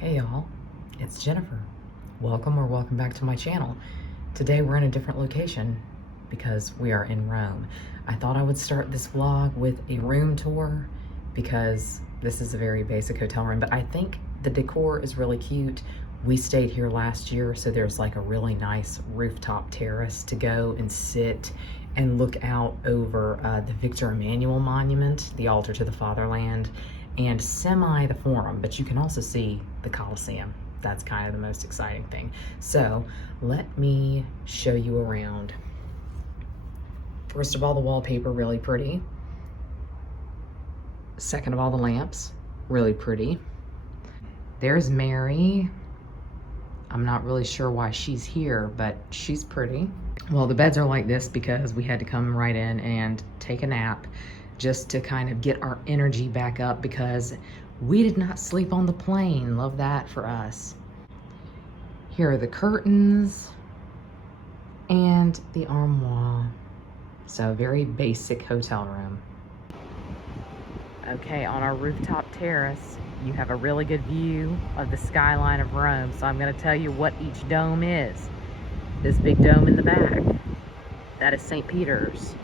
Hey y'all, it's Jennifer. Welcome back to my channel. Today we're in a different location because we are in Rome. I thought I would start this vlog with a room tour because this is a very basic hotel room, but I think the decor is really cute. We stayed here last year, so there's like a really nice rooftop terrace to go and sit and look out over the Victor Emmanuel Monument, the altar to the fatherland, and the Forum, but you can also see the Colosseum. That's kind of the most exciting thing. So let me show you around. First of all, the wallpaper, really pretty. Second of all, the lamps, really pretty. There's Mary. I'm not really sure why she's here, but she's pretty. Well, the beds are like this because we had to come right in and take a nap just to kind of get our energy back up because we did not sleep on the plane. Love that for us. Here are the curtains and the armoire. So very basic hotel room. Okay, on our rooftop terrace, you have a really good view of the skyline of Rome. So I'm gonna tell you what each dome is. This big dome in the back, that is St. Peter's.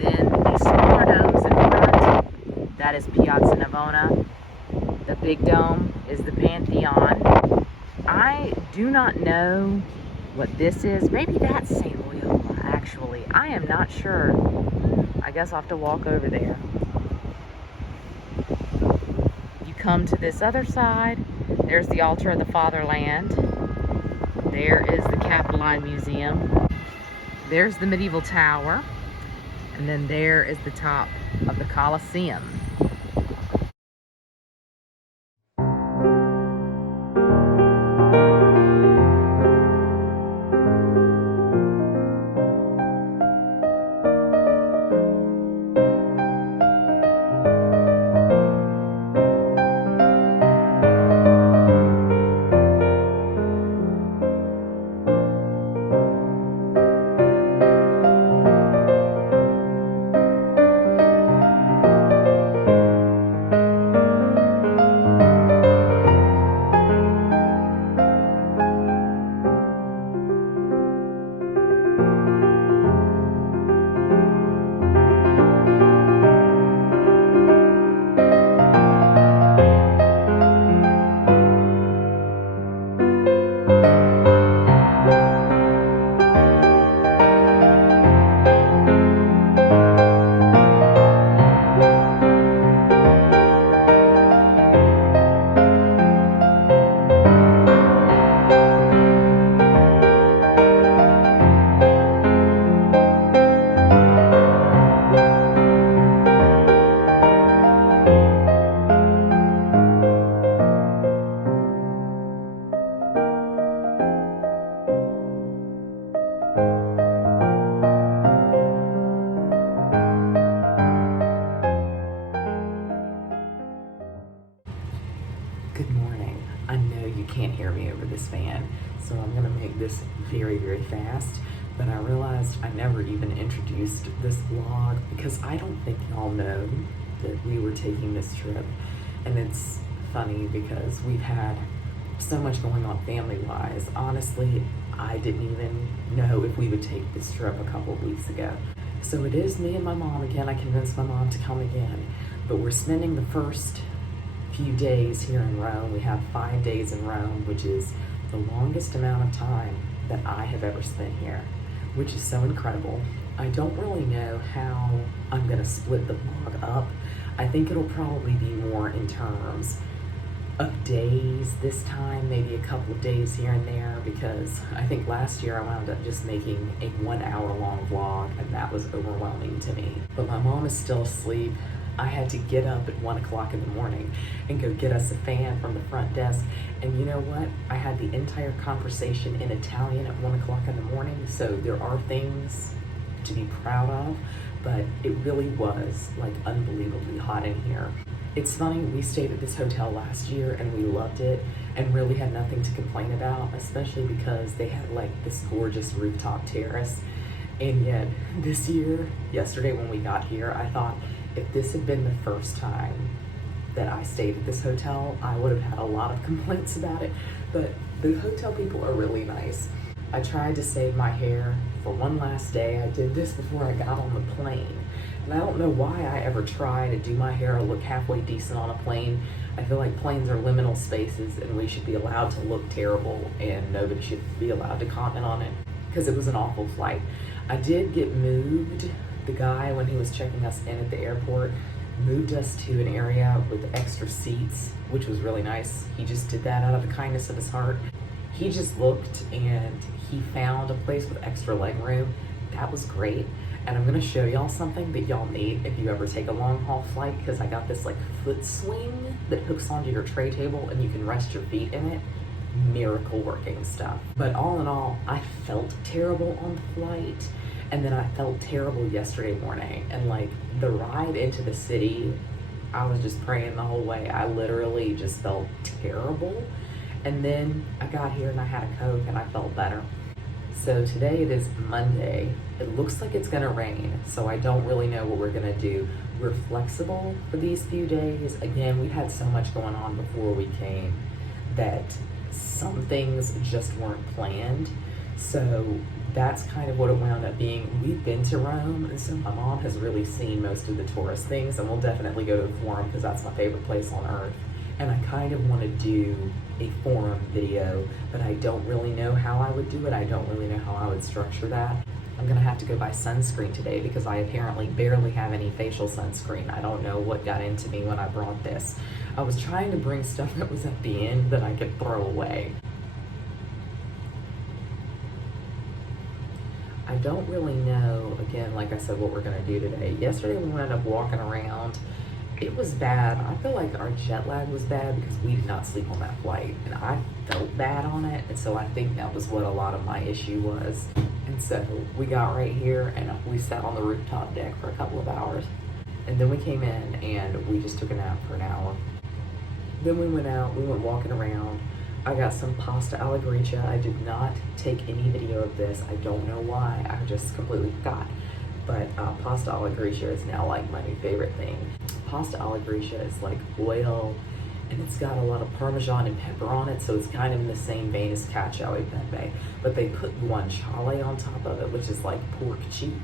Then these smaller domes in front, that is Piazza Navona. The big dome is the Pantheon. I do not know what this is. Maybe that's St. Loyola, actually. I am not sure. I guess I'll have to walk over there. You come to this other side. There's the altar of the fatherland. There is the Capitoline Museum. There's the medieval tower. And then there is the top of the Colosseum. Good morning. I know you can't hear me over this fan, so I'm gonna make this very, very fast, but I realized I never even introduced this vlog because I don't think y'all know that we were taking this trip, and it's funny because we've had so much going on family-wise. Honestly, I didn't even know if we would take this trip a couple of weeks ago. So it is me and my mom again. I convinced my mom to come again, but we're spending the first few days here in Rome. We have 5 days in Rome, which is the longest amount of time that I have ever spent here, which is so incredible. I don't really know how I'm gonna split the vlog up. I think it'll probably be more in terms of days this time, maybe a couple of days here and there, because I think last year I wound up just making a 1 hour long vlog and that was overwhelming to me. But my mom is still asleep. I had to get up at 1 o'clock in the morning and go get us a fan from the front desk. And you know what? I had the entire conversation in Italian at 1 o'clock in the morning. So there are things to be proud of, but it really was like unbelievably hot in here. It's funny, we stayed at this hotel last year and we loved it and really had nothing to complain about, especially because they had like this gorgeous rooftop terrace. And yet this year, yesterday when we got here, I thought if this had been the first time that I stayed at this hotel, I would have had a lot of complaints about it, but the hotel people are really nice. I tried to save my hair for one last day. I did this before I got on the plane. And I don't know why I ever try to do my hair or look halfway decent on a plane. I feel like planes are liminal spaces and we should be allowed to look terrible and nobody should be allowed to comment on it because it was an awful flight. I did get moved. The guy, when he was checking us in at the airport, moved us to an area with extra seats, which was really nice. He just did that out of the kindness of his heart. He just looked and he found a place with extra leg room. That was great. And I'm gonna show y'all something that y'all need if you ever take a long haul flight, because I got this like foot swing that hooks onto your tray table and you can rest your feet in it. Miracle working stuff. But all in all, I felt terrible on the flight. And then I felt terrible yesterday morning. And like the ride into the city, I was just praying the whole way. I literally just felt terrible. And then I got here and I had a Coke and I felt better. So today it is Monday. It looks like it's gonna rain, so I don't really know what we're gonna do. We're flexible for these few days. Again, we had so much going on before we came that some things just weren't planned. So that's kind of what it wound up being. We've been to Rome, and so my mom has really seen most of the tourist things, and we'll definitely go to the Forum because that's my favorite place on earth. And I kind of want to do a Forum video, but I don't really know how I would do it. I don't really know how I would structure that. I'm gonna have to go buy sunscreen today because I apparently barely have any facial sunscreen. I don't know what got into me when I brought this. I was trying to bring stuff that was at the end that I could throw away. I don't really know, again, like I said, what we're gonna do today. Yesterday we wound up walking around. It was bad. I feel like our jet lag was bad because we did not sleep on that flight, and I felt bad on it, and so I think that was what a lot of my issue was. And so we got right here and we sat on the rooftop deck for a couple of hours, and then we came in and we just took a nap for an hour. Then we went out, we went walking around. I got some pasta alla gricia. I did not take any video of this. I don't know why, I just completely forgot. But pasta alla gricia is now like my new favorite thing. Pasta alla gricia is like oil, and it's got a lot of Parmesan and pepper on it, so it's kind of in the same vein as cacio e pepe. But they put guanciale on top of it, which is like pork cheek.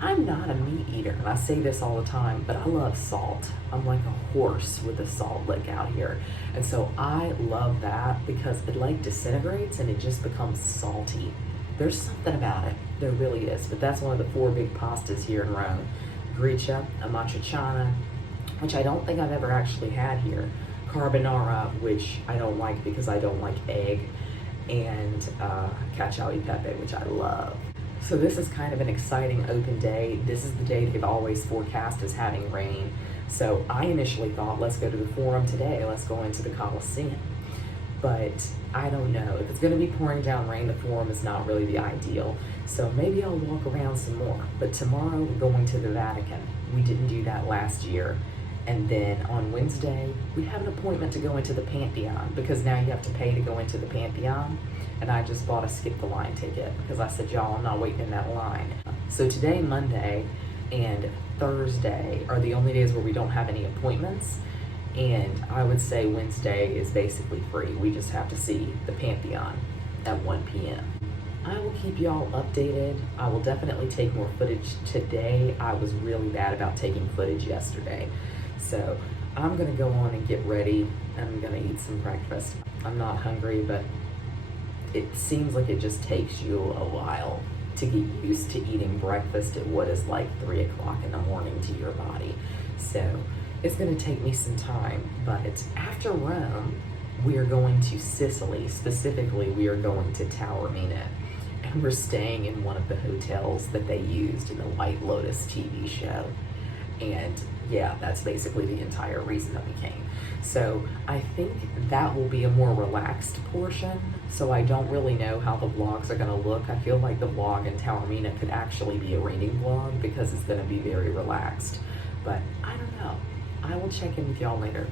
I'm not a meat eater, and I say this all the time, but I love salt. I'm like a horse with a salt lick out here. And so I love that because it like disintegrates and it just becomes salty. There's something about it, there really is. But that's one of the 4 big pastas here in Rome. Gricia, amatriciana, which I don't think I've ever actually had here. Carbonara, which I don't like because I don't like egg. And cacio e pepe, which I love. So this is kind of an exciting open day. This is the day they've always forecast as having rain. So I initially thought, let's go to the Forum today. Let's go into the Colosseum. But I don't know. If it's gonna be pouring down rain, the Forum is not really the ideal. So maybe I'll walk around some more. But tomorrow we're going to the Vatican. We didn't do that last year. And then on Wednesday, we have an appointment to go into the Pantheon because now you have to pay to go into the Pantheon. And I just bought a skip the line ticket because I said, y'all, I'm not waiting in that line. So today, Monday, and Thursday are the only days where we don't have any appointments. And I would say Wednesday is basically free. We just have to see the Pantheon at 1 p.m. I will keep y'all updated. I will definitely take more footage today. I was really bad about taking footage yesterday. So I'm gonna go on and get ready. I'm gonna eat some breakfast. I'm not hungry, but it seems like it just takes you a while to get used to eating breakfast at what is like 3 o'clock in the morning to your body. So it's gonna take me some time, but after Rome, we are going to Sicily. Specifically, we are going to Taormina, and we're staying in one of the hotels that they used in the White Lotus TV show. And yeah, that's basically the entire reason that we came. So I think that will be a more relaxed portion. So I don't really know how the vlogs are gonna look. I feel like the vlog in Taormina could actually be a reading vlog because it's gonna be very relaxed. But I don't know. I will check in with y'all later.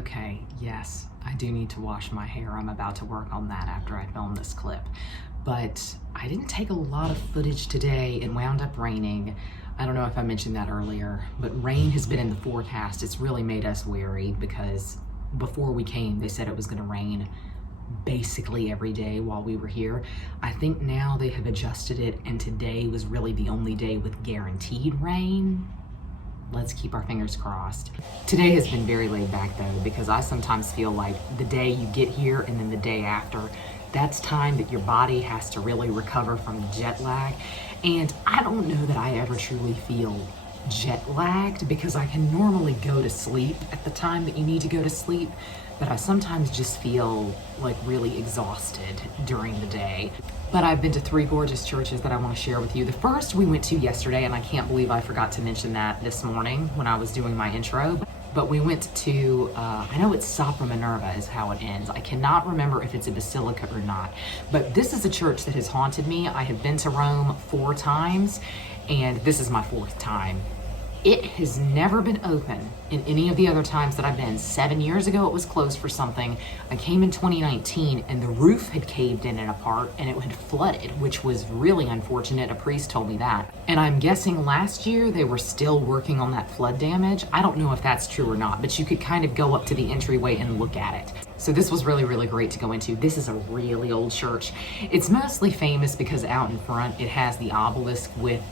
Okay, yes, I do need to wash my hair. I'm about to work on that after I film this clip. But I didn't take a lot of footage today. It wound up raining. I don't know if I mentioned that earlier, but rain has been in the forecast. It's really made us wary because before we came, they said it was gonna rain basically every day while we were here. I think now they have adjusted it, and today was really the only day with guaranteed rain. Let's keep our fingers crossed. Today has been very laid back though, because I sometimes feel like the day you get here and then the day after, that's time that your body has to really recover from the jet lag. And I don't know that I ever truly feel jet lagged, because I can normally go to sleep at the time that you need to go to sleep, but I sometimes just feel like really exhausted during the day. But I've been to 3 gorgeous churches that I want to share with you. The first we went to yesterday, and I can't believe I forgot to mention that this morning when I was doing my intro. But we went to, I know it's Sopra Minerva is how it ends. I cannot remember if it's a basilica or not. But this is a church that has haunted me. I have been to Rome 4 times, and this is my 4th time. It has never been open in any of the other times that I've been. 7 years ago, it was closed for something. I came in 2019 and the roof had caved in and apart and it had flooded, which was really unfortunate. A priest told me that. And I'm guessing last year they were still working on that flood damage. I don't know if that's true or not, but you could kind of go up to the entryway and look at it. So this was really, really great to go into. This is a really old church. It's mostly famous because out in front, it has the obelisk with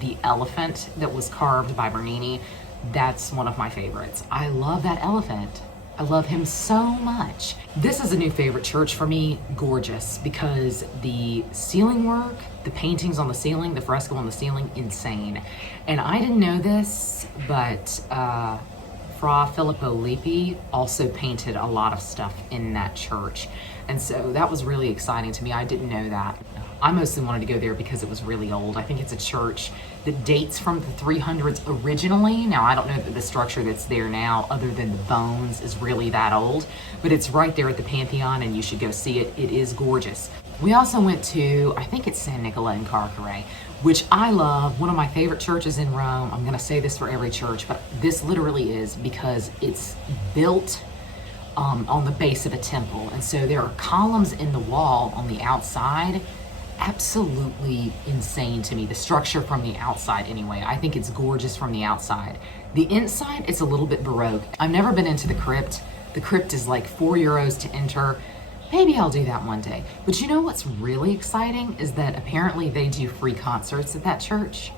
the elephant that was carved by Bernini. That's one of my favorites. I love that elephant. I love him so much. This is a new favorite church for me. Gorgeous, because the ceiling work, the paintings on the ceiling, the fresco on the ceiling, insane. And I didn't know this, but Fra Filippo Lippi also painted a lot of stuff in that church. And so that was really exciting to me. I didn't know that. I mostly wanted to go there because it was really old. I think it's a church that dates from the 300s originally. Now, I don't know that the structure that's there now, other than the bones, is really that old, but it's right there at the Pantheon and you should go see it. It is gorgeous. We also went to, I think it's San Nicola in Carcare, which I love, one of my favorite churches in Rome. I'm gonna say this for every church, but this literally is, because it's built on the base of a temple. And so there are columns in the wall on the outside. Absolutely insane to me, the structure from the outside anyway. I think it's gorgeous from the outside. The inside, it's a little bit Baroque. I've never been into the crypt. The crypt is like €4 to enter. Maybe I'll do that one day. But you know what's really exciting is that apparently they do free concerts at that church.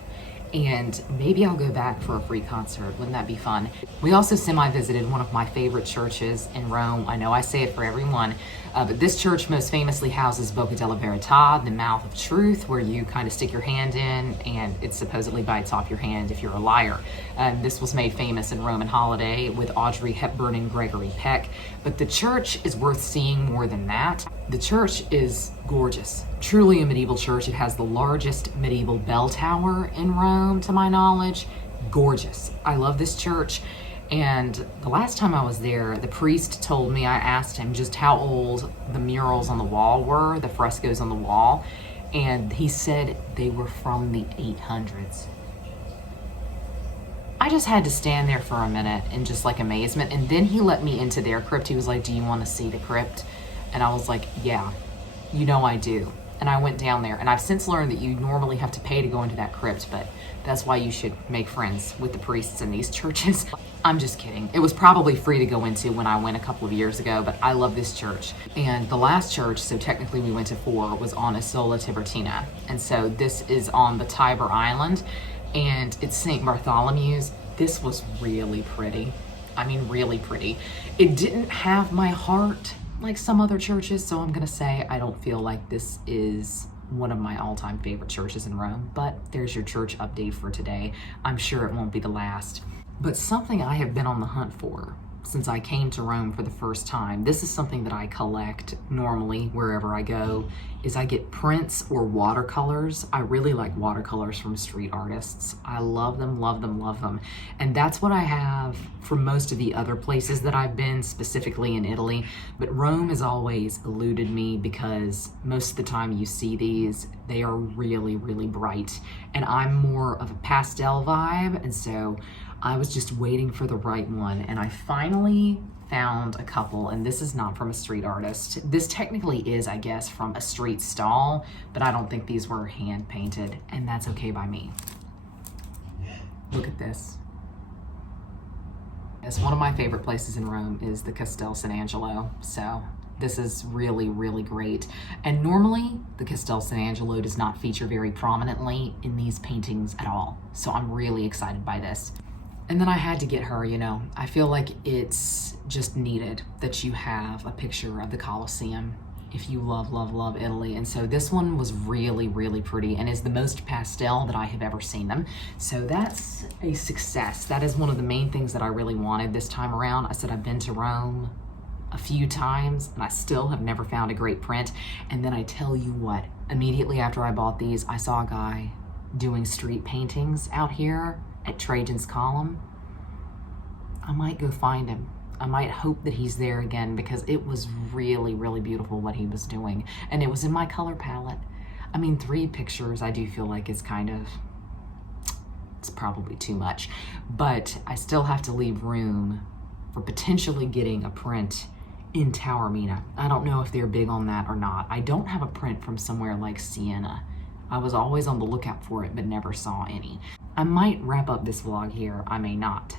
And maybe I'll go back for a free concert. Wouldn't that be fun? We also semi-visited one of my favorite churches in Rome. I know I say it for everyone, but this church most famously houses Bocca della Verità, the mouth of truth, where you kind of stick your hand in and it supposedly bites off your hand if you're a liar. This was made famous in Roman Holiday with Audrey Hepburn and Gregory Peck. But the church is worth seeing more than that. The church is gorgeous. Truly a medieval church. It has the largest medieval bell tower in Rome, to my knowledge. Gorgeous. I love this church. And the last time I was there, the priest told me, I asked him just how old the murals on the wall were, the frescoes on the wall, and he said they were from the 800s. I just had to stand there for a minute in just like amazement, and then he let me into their crypt. He was like, "Do you want to see the crypt?" And I was like, "Yeah, you know I do." And I went down there, and I've since learned that you normally have to pay to go into that crypt, but that's why you should make friends with the priests in these churches. I'm just kidding. It was probably free to go into when I went a couple of years ago, but I love this church. And the last church, so technically we went to 4, was on Isola Tiburtina. And so this is on the Tiber Island, and it's St. Bartholomew's. This was really pretty. I mean, really pretty. It didn't have my heart like some other churches, so I'm gonna say I don't feel like this is one of my all-time favorite churches in Rome, but there's your church update for today. I'm sure it won't be the last. But something I have been on the hunt for since I came to Rome for the first time, this is something that I collect normally wherever I go, is I get prints or watercolors. I really like watercolors from street artists. I love them, love them, love them. And that's what I have for most of the other places that I've been, specifically in Italy. But Rome has always eluded me because most of the time you see these, they are really, really bright. And I'm more of a pastel vibe, and so I was just waiting for the right one, and I finally found a couple, and this is not from a street artist. This technically is, I guess, from a street stall, but I don't think these were hand painted, and that's okay by me. Look at this. Yes, one of my favorite places in Rome is the Castel San Angelo, so this is really, really great. And normally, the Castel San Angelo does not feature very prominently in these paintings at all, so I'm really excited by this. And then I had to get her, you know. I feel like it's just needed that you have a picture of the Colosseum if you love, love, love Italy. And so this one was really, really pretty and is the most pastel that I have ever seen them. So that's a success. That is one of the main things that I really wanted this time around. I said I've been to Rome a few times and I still have never found a great print. And then I tell you what, immediately after I bought these, I saw a guy doing street paintings out here at Trajan's Column. I might go find him. I might hope that he's there again because it was really, really beautiful what he was doing. And it was in my color palette. I mean, 3 pictures I do feel like is kind of, it's probably too much. But I still have to leave room for potentially getting a print in Taormina. I don't know if they're big on that or not. I don't have a print from somewhere like Siena. I was always on the lookout for it, but never saw any. I might wrap up this vlog here, I may not.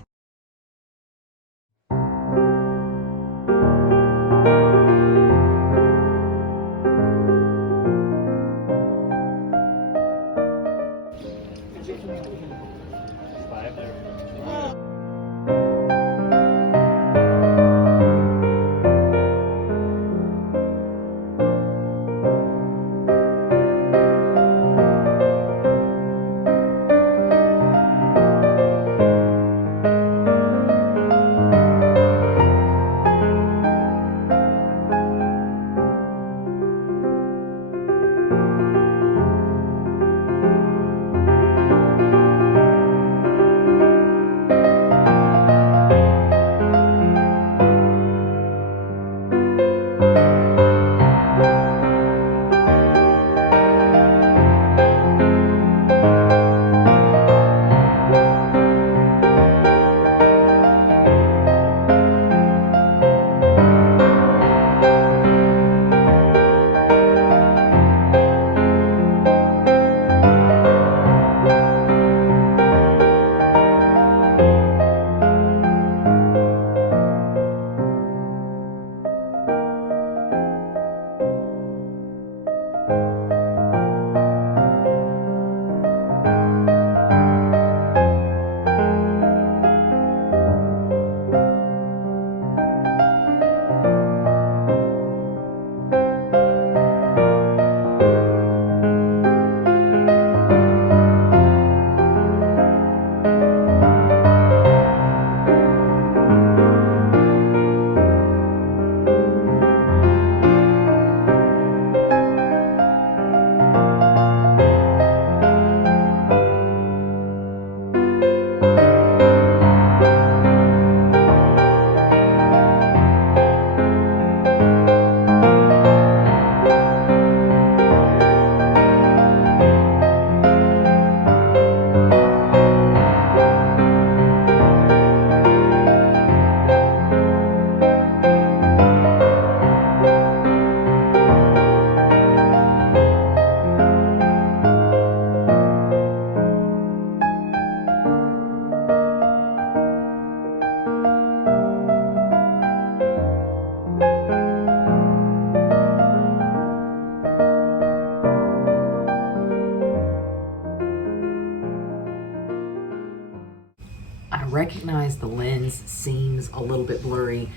recognize the lens seems a little bit blurry,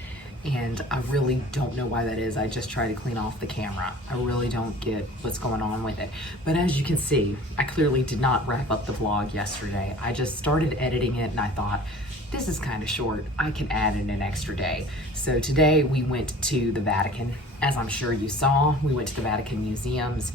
and I really don't know why that is. I just try to clean off the camera. I really don't get what's going on with it. But as you can see, I clearly did not wrap up the vlog yesterday. I just started editing it and I thought, this is kind of short. I can add in an extra day. So today we went to the Vatican. As I'm sure you saw, we went to the Vatican Museums.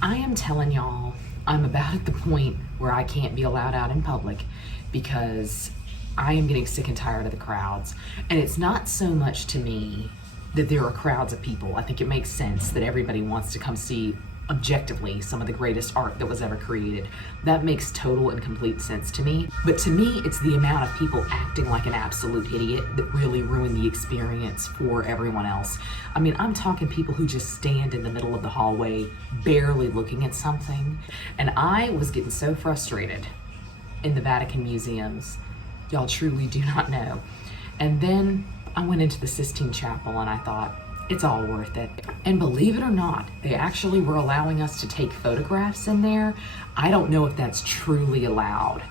I am telling y'all, I'm about at the point where I can't be allowed out in public because I am getting sick and tired of the crowds. And it's not so much to me that there are crowds of people. I think it makes sense that everybody wants to come see objectively some of the greatest art that was ever created. That makes total and complete sense to me. But to me, it's the amount of people acting like an absolute idiot that really ruin the experience for everyone else. I mean, I'm talking people who just stand in the middle of the hallway, barely looking at something. And I was getting so frustrated in the Vatican Museums. Y'all truly do not know. And then I went into the Sistine Chapel and I thought, it's all worth it. And believe it or not, they actually were allowing us to take photographs in there. I don't know if that's truly allowed,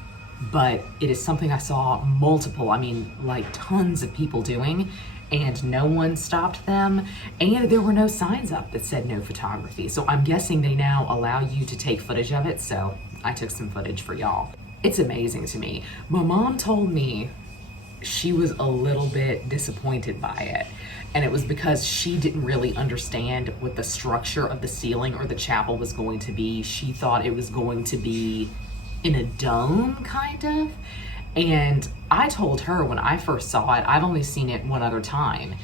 but it is something I saw like tons of people doing, and no one stopped them. And there were no signs up that said no photography. So I'm guessing they now allow you to take footage of it. So I took some footage for y'all. It's amazing to me. My mom told me she was a little bit disappointed by it. And it was because she didn't really understand what the structure of the ceiling or the chapel was going to be. She thought it was going to be in a dome, kind of. And I told her when I first saw it, I've only seen it one other time.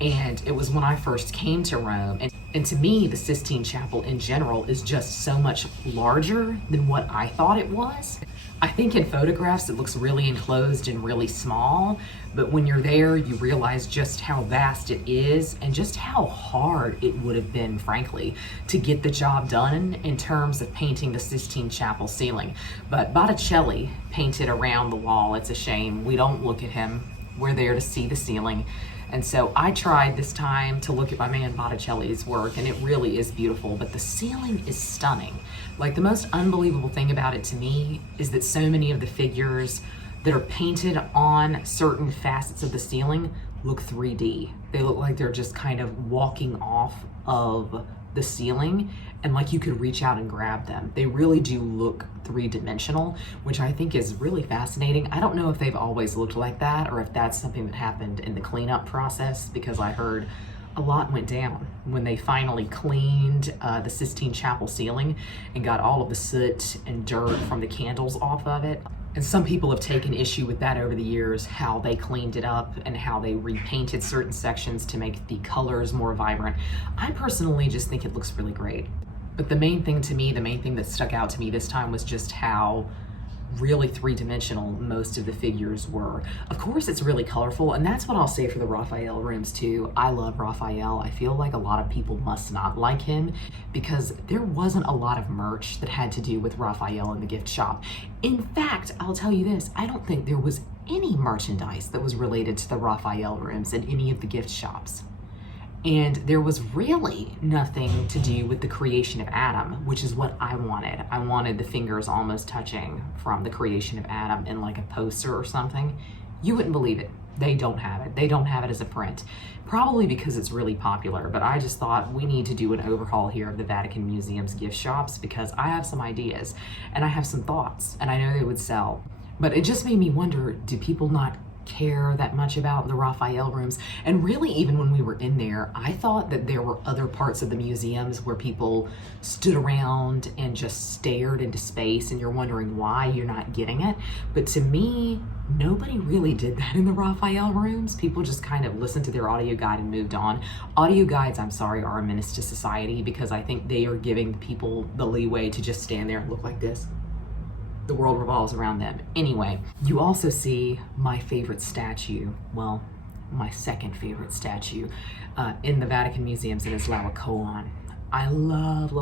And it was when I first came to Rome. And to me, the Sistine Chapel in general is just so much larger than what I thought it was. I think in photographs it looks really enclosed and really small, but when you're there you realize just how vast it is and just how hard it would have been, frankly, to get the job done in terms of painting the Sistine Chapel ceiling. But Botticelli painted around the wall. It's a shame we don't look at him. We're there to see the ceiling. And so I tried this time to look at my man Botticelli's work, and it really is beautiful, but the ceiling is stunning. Like, the most unbelievable thing about it to me is that so many of the figures that are painted on certain facets of the ceiling look 3D. They look like they're just kind of walking off of the ceiling, and like you could reach out and grab them. They really do look three-dimensional, which I think is really fascinating. I don't know if they've always looked like that or if that's something that happened in the cleanup process, because I heard a lot went down when they finally cleaned the Sistine Chapel ceiling and got all of the soot and dirt from the candles off of it. And some people have taken issue with that over the years, how they cleaned it up and how they repainted certain sections to make the colors more vibrant. I personally just think it looks really great. But the main thing to me, the main thing that stuck out to me this time was just how really three-dimensional most of the figures were. Of course, it's really colorful, and that's what I'll say for the Raphael rooms too. I love Raphael. I feel like a lot of people must not like him because there wasn't a lot of merch that had to do with Raphael in the gift shop. In fact, I'll tell you this, I don't think there was any merchandise that was related to the Raphael rooms in any of the gift shops. And there was really nothing to do with the creation of Adam, which is what I wanted. I wanted the fingers almost touching from the creation of Adam in like a poster or something. You wouldn't believe it. They don't have it. They don't have it as a print. Probably because it's really popular, but I just thought we need to do an overhaul here of the Vatican Museums gift shops because I have some ideas and I have some thoughts and I know they would sell. But it just made me wonder, do people not care that much about the Raphael rooms? And really, even when we were in there, I thought that there were other parts of the museums where people stood around and just stared into space and you're wondering why you're not getting it. But to me, nobody really did that in the Raphael rooms. People just kind of listened to their audio guide and moved on. Audio guides, I'm sorry, are a menace to society because I think they are giving people the leeway to just stand there and look like this. The world revolves around them. Anyway, you also see my favorite statue, well, my second favorite statue in the Vatican Museums, and it's Laocoon. I love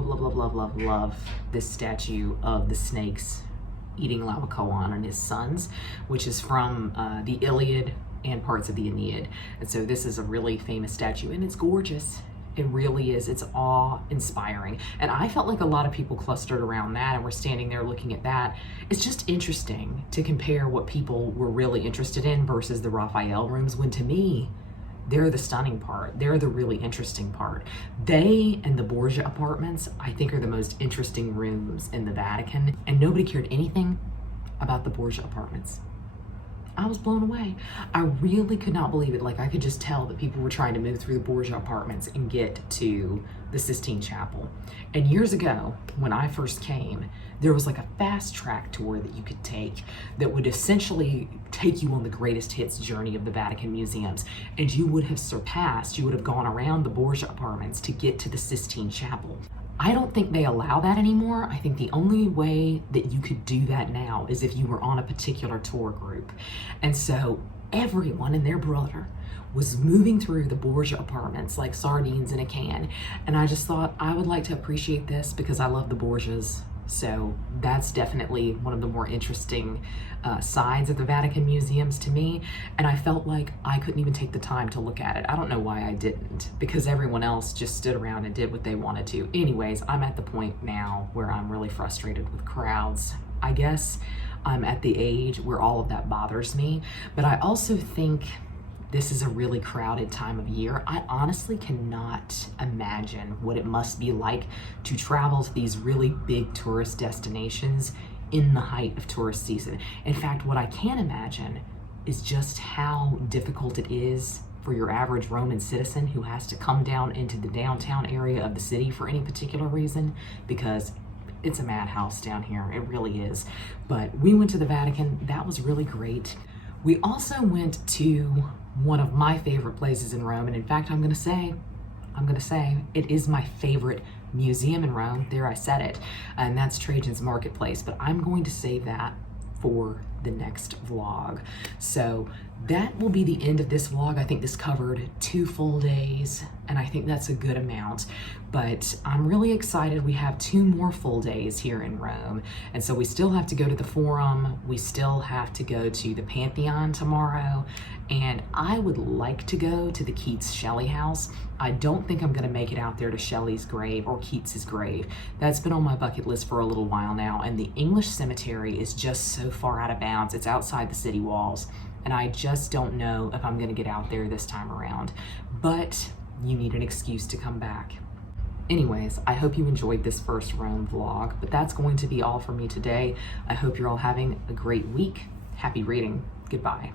this statue of the snakes eating Laocoon and his sons, which is from the Iliad and parts of the Aeneid. And so this is a really famous statue, and it's gorgeous. It really is. It's awe-inspiring. And I felt like a lot of people clustered around that and were standing there looking at that. It's just interesting to compare what people were really interested in versus the Raphael rooms, when to me, they're the stunning part. They're the really interesting part. They and the Borgia apartments, I think, are the most interesting rooms in the Vatican. And nobody cared anything about the Borgia apartments. I was blown away. I really could not believe it. Like, I could just tell that people were trying to move through the Borgia apartments and get to the Sistine Chapel. And years ago, when I first came, there was like a fast track tour that you could take that would essentially take you on the greatest hits journey of the Vatican Museums. And you would have gone around the Borgia apartments to get to the Sistine Chapel. I don't think they allow that anymore. I think the only way that you could do that now is if you were on a particular tour group. And so everyone and their brother was moving through the Borgia apartments like sardines in a can. And I just thought I would like to appreciate this because I love the Borgias. So that's definitely one of the more interesting sides of the Vatican Museums to me. And I felt like I couldn't even take the time to look at it. I don't know why I didn't, because everyone else just stood around and did what they wanted to. Anyways, I'm at the point now where I'm really frustrated with crowds. I guess I'm at the age where all of that bothers me, but I also think this is a really crowded time of year. I honestly cannot imagine what it must be like to travel to these really big tourist destinations in the height of tourist season. In fact, what I can imagine is just how difficult it is for your average Roman citizen who has to come down into the downtown area of the city for any particular reason, because it's a madhouse down here, it really is. But we went to the Vatican, that was really great. We also went to one of my favorite places in Rome, and in fact, I'm gonna say, it is my favorite museum in Rome. There, I said it, and that's Trajan's Marketplace, but I'm going to save that for the next vlog. So that will be the end of this vlog. I think this covered 2 full days, and I think that's a good amount, but I'm really excited. We have 2 more full days here in Rome, and so we still have to go to the Forum, we still have to go to the Pantheon tomorrow, and I would like to go to the Keats Shelley house. I don't think I'm gonna make it out there to Shelley's grave or Keats's grave. That's been on my bucket list for a little while now, and the English cemetery is just so far out of bounds. It's outside the city walls, and I just don't know if I'm gonna get out there this time around, but you need an excuse to come back. Anyways, I hope you enjoyed this first Rome vlog, but that's going to be all for me today. I hope you're all having a great week. Happy reading. Goodbye.